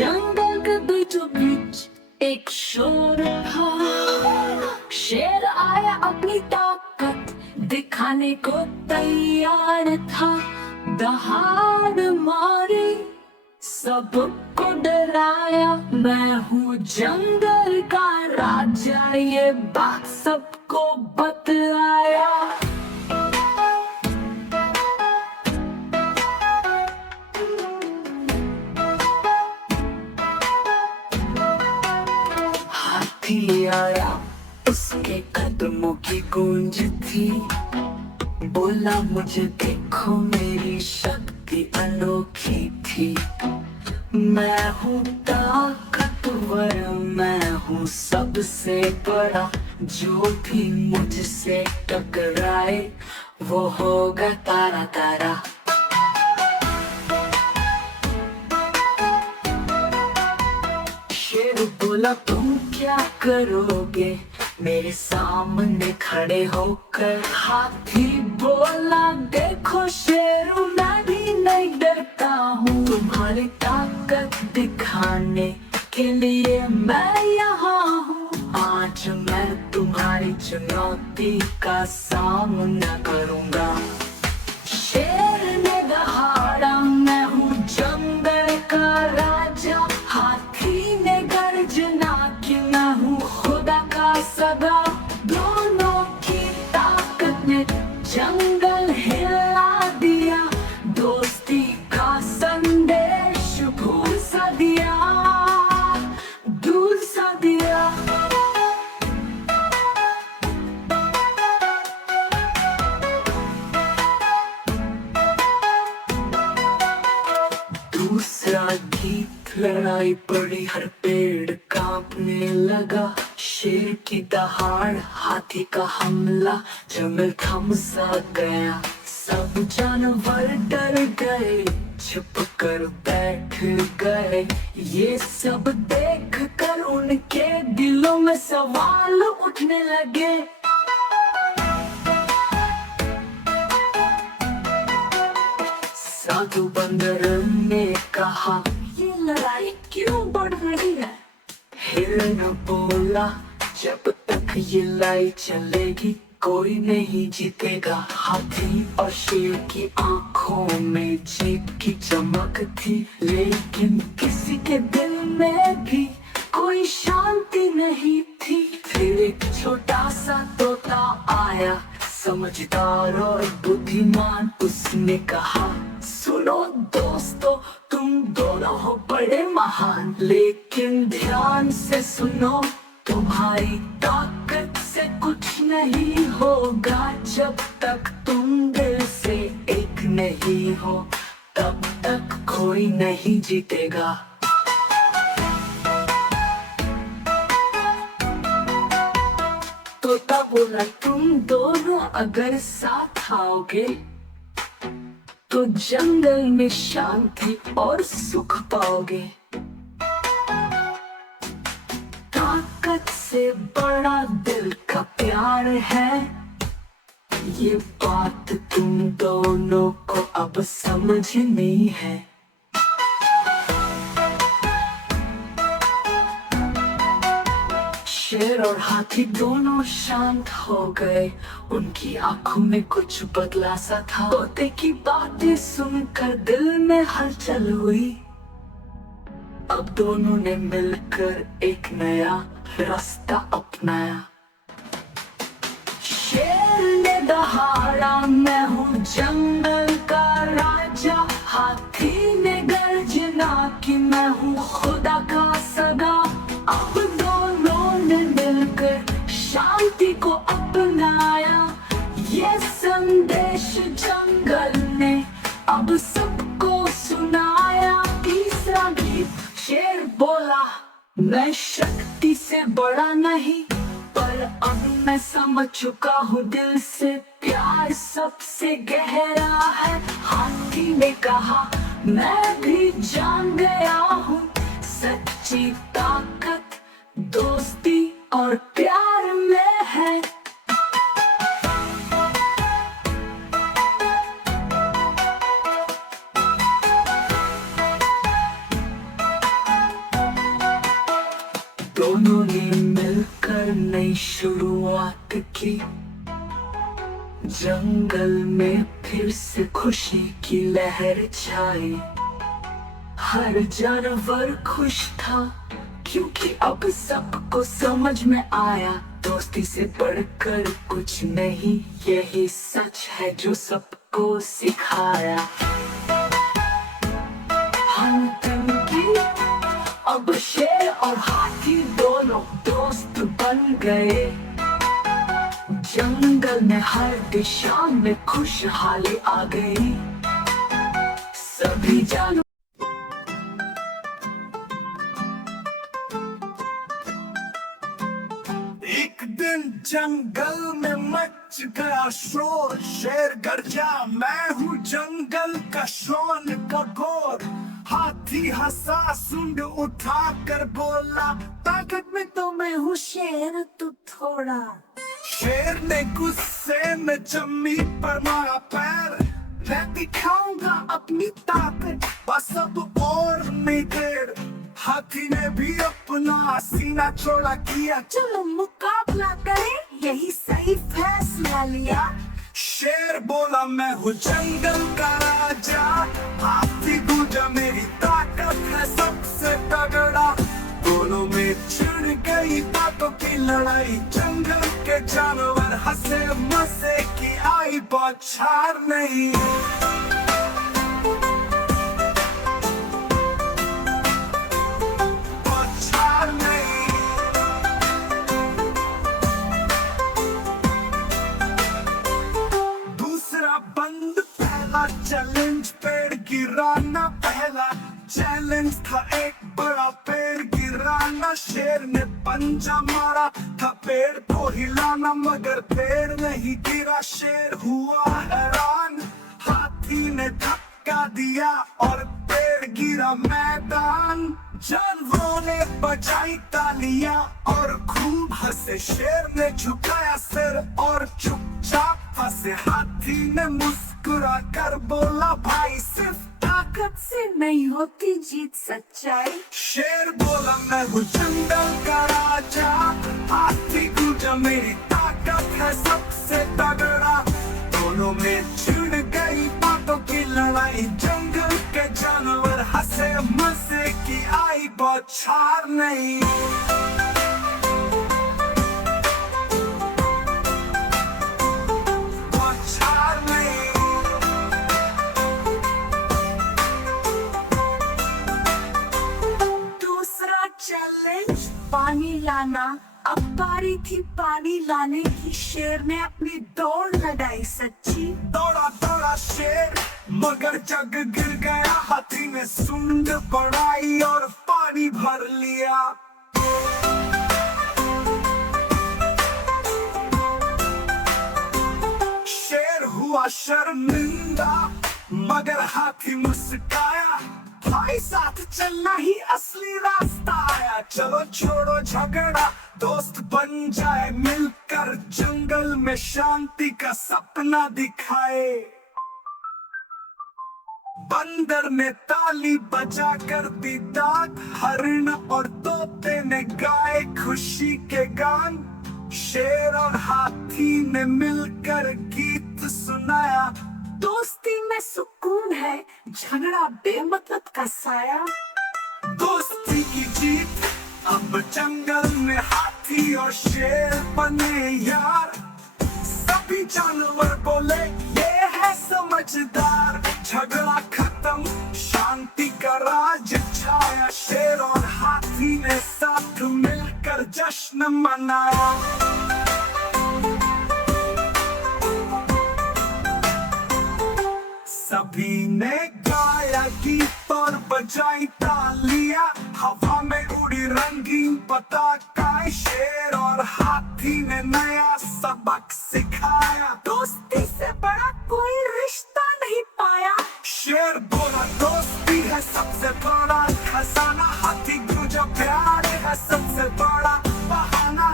जंगल के बीचों बीच एक शोर था। शेर आया अपनी ताकत दिखाने को तैयार था। दहाड़ मारी सबको डराया, मैं हूँ जंगल का राजा, ये बात सबको बतलाया। हाथी आया, उसके कदमों की गूंज थी। बोला मुझे देखो, मेरी शक्ति अनोखी थी। मैं हूँ ताकतवर, मैं हूँ सबसे बड़ा। जो भी मुझसे टकराए वो होगा तारा तारा। शेर बोला तुम क्या करोगे मेरे सामने खड़े होकर। हाथी बोला देखो शेरू, मैं भी नहीं डरता हूँ। तुम्हारी ताकत दिखाने के लिए मैं यहाँ हूँ। आज मैं तुम्हारी चुनौती का सामना करूँगा। शेर ने दहाड़ा, मैं हूँ जंगल का राजा। हाथी ने गर्जना कि मैं हूँ खुदा का सगा। दोनों की ताकत ने जंगल हिला दिया। दोस्ती का संदेश दूर सा दिया, दूर सा दिया। दूसरा गीत, लड़ाई पड़ी, हर पेड़ कांपने लगा। शेर की दहाड़, हाथी का हमला, जंगल थम सा गया। सब जानवर डर गए, छुप कर बैठ गए। ये सब देख कर उनके दिलों में सवाल उठने लगे। साधु बंदर ने कहा, ये लड़ाई क्यों बढ़ रही है। हिरण बोला, जब तक ये लड़ाई चलेगी कोई नहीं जीतेगा। हाथी और शेर की आंखों में जीत की चमक थी, लेकिन किसी के दिल में भी कोई शांति नहीं थी। फिर एक छोटा सा तोता आया, समझदार और बुद्धिमान। उसने कहा, सुनो दोस्तों, तुम दोनों हो बड़े महान, लेकिन ध्यान से सुनो, तुम्हारी ताकत से कुछ नहीं होगा। जब तक तुम दिल से एक नहीं हो, तब तक कोई नहीं जीतेगा। तोता बोला, तुम दोनों अगर साथ आओगे तो जंगल में शांति और सुख पाओगे। ताकत से बड़ा दिल का प्यार है, ये बात तुम दोनों को अब समझनी है। शेर और हाथी दोनों शांत हो गए। उनकी आंखों में कुछ बदला सा था। तोते की बातें सुनकर दिल में हलचल हुई। अब दोनों ने मिलकर एक नया रास्ता अपनाया। शेर ने दहाड़ा, मैं हूँ जंगल का राजा। हाथी ने गर्जना कि मैं हूँ खुदा का सगा। अब दोनों ने मिलकर शांति को अपनाया। ये संदेश जंगल ने अब सबको सुनाया। तीसरा गीत, शेर बोला, मैं शक्ति से बड़ा नहीं, पर अब मैं समझ चुका हूँ दिल से, प्यार सबसे गहरा है। हाथी ने कहा, मैं भी जान गया हूँ, सच्ची ताकत दोस्ती और प्यार में है। दोनों ने मिलकर नई शुरुआत की। जंगल में फिर से खुशी की लहर छाई। हर जानवर खुश था क्योंकि अब सबको समझ में आया दोस्ती से बढ़कर कुछ नहीं, यही सच है जो सबको सिखाया। हंटिंग की अब शेर और हाथी दोनों दोस्त बन गए। जंगल में हर दिशा में खुशहाली आ गई। सभी जानवर एक दिन जंगल में मच गया शोर। शेर गर्जा, मैं हूँ जंगल का शोन का गोर। हाथी हंसा, सूंड उठा कर बोला, ताकत में तो मैं हूँ शेर, तू थोड़ा। शेर ने गुस्से में जमी पर मारा पैर। मैं दिखाऊंगा अपनी ताकत, बस अब और नहीं देर। हाथी ने भी अपना सीना चौड़ा किया, चलो मुकाबला करें, यही सही फैसला लिया। शेर बोला, मैं हूँ जंगल का राजा। हाथी गूंजा, मेरी ताकत है सबसे तगड़ा। दोनों में छिड़ गई बातों की लड़ाई। जंगल के जानवर हंसे मजे की आई बौछार नहीं। चैलेंज पेड़ गिराना पहला चैलेंज था, एक बड़ा पेड़ गिराना। शेर ने पंजा मारा था पेड़ को हिलाना, मगर पेड़ नहीं गिरा। शेर हुआ हैरान, हाथी ने धक्का दिया और पेड़ गिरा मैदान। जानवरों ने बजाई तालियां और खूब हंसे। शेर ने झुकाया सिर और चुपचाप फंसे। हाथी ने मुस्कुरा कर बोला, भाई सिर्फ ताकत से नहीं होती जीत सच्चाई। शेर बोला, मैं हूँ जंगल का राजा। हाथी गूंजा, मेरी ताकत है सबसे तगड़ा। दोनों में छिड़ गई बातों की लड़ाई। जंगल के जानवर हंसे मजे की आई बौछार नहीं। चैलेंज पानी लाना, अब बारी थी पानी लाने की। शेर ने अपनी दौड़ लगाई सच्ची। दौड़ा दौड़ा शेर, मगर जग गिर गया। हाथी ने सूंड बढ़ाई और पानी भर लिया। शेर हुआ शर्मिंदा, मगर हाथी मुस्काया। भाई साथ चलना ही असली रास्ता आया। चलो छोड़ो झगड़ा, दोस्त बन जाए मिलकर। जंगल में शांति का सपना दिखाए। बंदर ने ताली बजा कर दी दाद। हरिण और तोते ने गाए खुशी के गान। शेर और हाथी ने मिलकर गीत सुनाया। दोस्ती में सुकून है, झगड़ा बेमतलब का साया। दोस्ती की जीत, अब जंगल में हाथी और शेर बने यार। सभी जानवर बोले, ये है समझदार। झगड़ा खत्म, शांति का राज छाया। शेर और हाथी ने साथ मिलकर जश्न मनाया। सभी ने गाया गीत और बजाई तालियां। हवा में उड़ी रंगीन पताका। शेर और हाथी ने नया सबक सिखाया। दोस्ती से बड़ा कोई रिश्ता नहीं पाया। शेर बोला, दोस्ती है सबसे बड़ा खजाना। हाथी गूंजा, प्यार है सबसे बड़ा बहाना।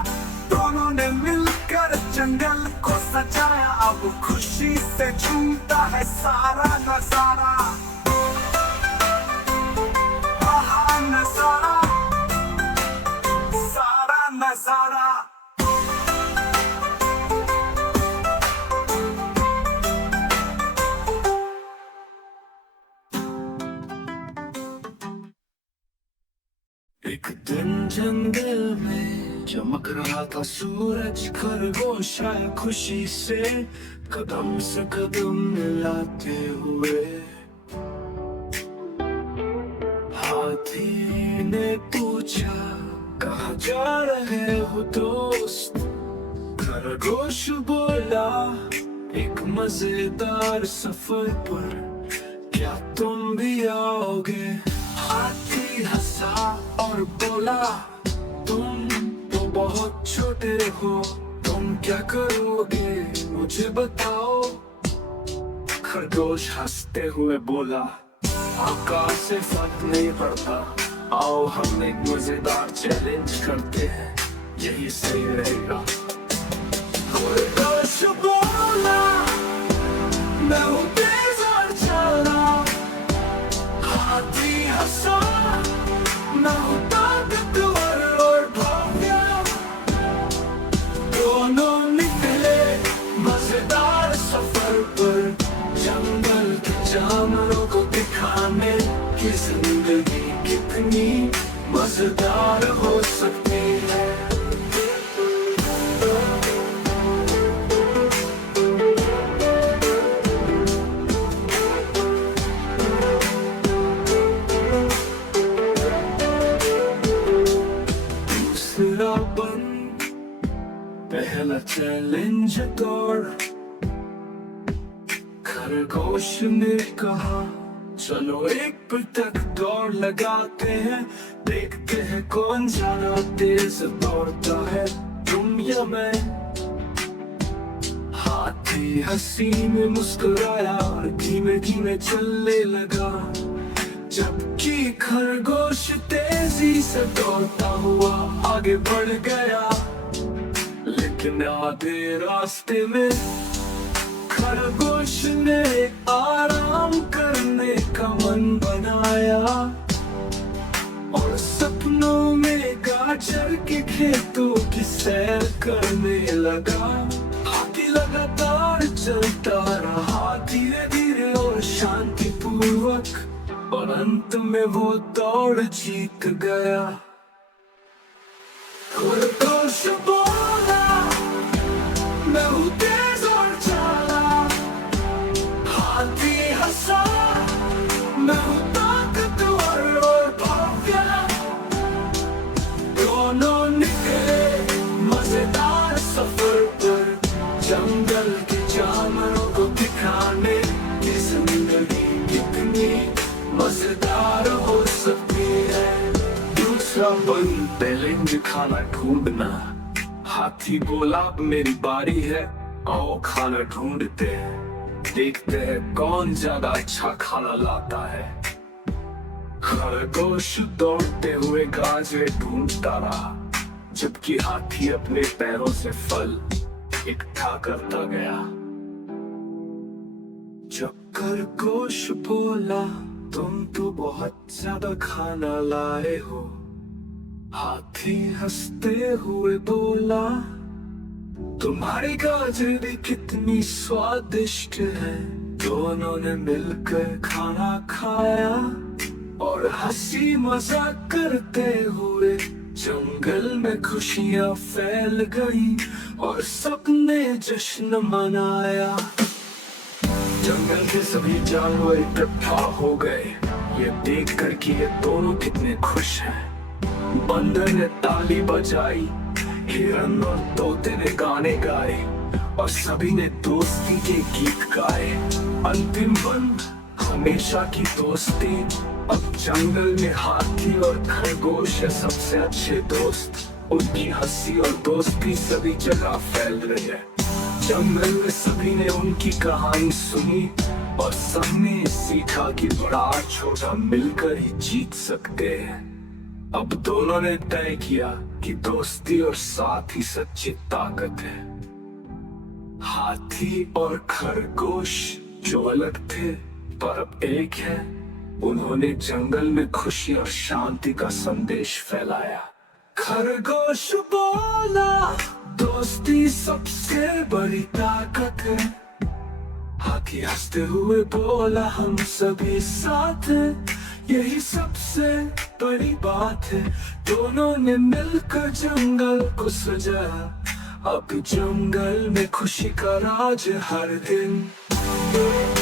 दोनों ने मिलकर जंगल को सजाया। अब खुशी से झूमता है सारा नजारा। नजारा एक दिन जंगल में चमक रहा था सूरज, खरगोश आया खुशी से कदम मिलाते हुए। हाथी ने पूछा, कहाँ जा रहे हो दोस्त? खरगोश बोला, एक मजेदार सफर पर, क्या तुम भी आओगे? हाथी हंसा और बोला, तुम तो बहुत छोटे हो, तुम क्या करोगे मुझे बताओ। खरगोश हंसते हुए बोला, आकाश से फर्क नहीं पड़ता, आओ हम एक मजेदार चैलेंज करते हैं, यही सही रहेगा। खरगोश बोला, मैं हूँ तेज और चालाक। हाथी हंसा, मैं हूँ ताकतवर और भव्य। दोनों निकले मजेदार सफर पर, जंगल के जानवरों को दिखाने कि जिंदगी कितनी मजेदार हो सकती है। दूसरा बंद, पहला चैलेंज दौड़। खरगोश ने कहा, चलो एक पटक दौड़ लगाते हैं, देखते हैं कौन ज्यादा तेज दौड़ता है, तुम या मैं। हाथी हंसी में मुस्कुराया और धीमे धीमे चलने लगा, जबकि खरगोश तेजी से दौड़ता हुआ आगे बढ़ गया। लेकिन आधे रास्ते में खरगोश ने आराम करने का मन बनाया और सपनों में गाजर के खेतों की सैर करने लगा। हाथी लगातार चलता रहा, धीरे धीरे और शांति पूर्वक, और अंत में वो दौड़ जीत गया। खरगोश बोला, मैं हूँ तेज और चालाक। हाथी हंसा, मैं हूँ ताकतवर और भव्य। दोनों निकले मजेदार सफर पर, जंगल के जानवरों को दिखाने कि जिंदगी कितनी मजेदार हो सकती है। दूसरा बंद, चैलेंज खाना ढूंढना। हाथी बोला, अब मेरी बारी है, आओ खाना ढूंढते हैं, देखते हैं कौन ज्यादा अच्छा खाना लाता है। खरगोश दौड़ते हुए गाजर ढूंढता रहा, जबकि हाथी अपने पैरों से फल इकट्ठा करता गया। जब खरगोश बोला, तुम तो बहुत ज्यादा खाना लाए हो, हाथी हंसते हुए बोला, तुम्हारी गाजर भी कितनी स्वादिष्ट है। दोनों ने मिलकर खाना खाया और हंसी मजाक करते हुए जंगल में खुशियां फैल गई और सबने जश्न मनाया। जंगल के सभी जानवर इकट्ठा हो गए, ये देखकर कि ये दोनों कितने खुश हैं। बंदर ने ताली बजाई, हिरन और तोते ने गाने गाए और सभी ने दोस्ती के गीत गाए। अंतिम बंद, हमेशा की दोस्ती। अब जंगल में हाथी और खरगोश है सबसे अच्छे दोस्त। उनकी हंसी और दोस्ती सभी जगह फैल रही है। जंगल में सभी ने उनकी कहानी सुनी और सबने सीखा कि बड़ा छोटा मिलकर ही जीत सकते हैं। अब दोनों ने तय किया कि दोस्ती और साथ ही सच्ची ताकत है। हाथी और खरगोश जो अलग थे पर अब एक है, उन्होंने जंगल में खुशी और शांति का संदेश फैलाया। खरगोश बोला, दोस्ती सबसे बड़ी ताकत है। हाथी हंसते हुए बोला, हम सभी साथ हैं, यही सबसे बड़ी बात है, दोनों ने मिलकर जंगल को सजाया। अब जंगल में खुशी का राज हर दिन।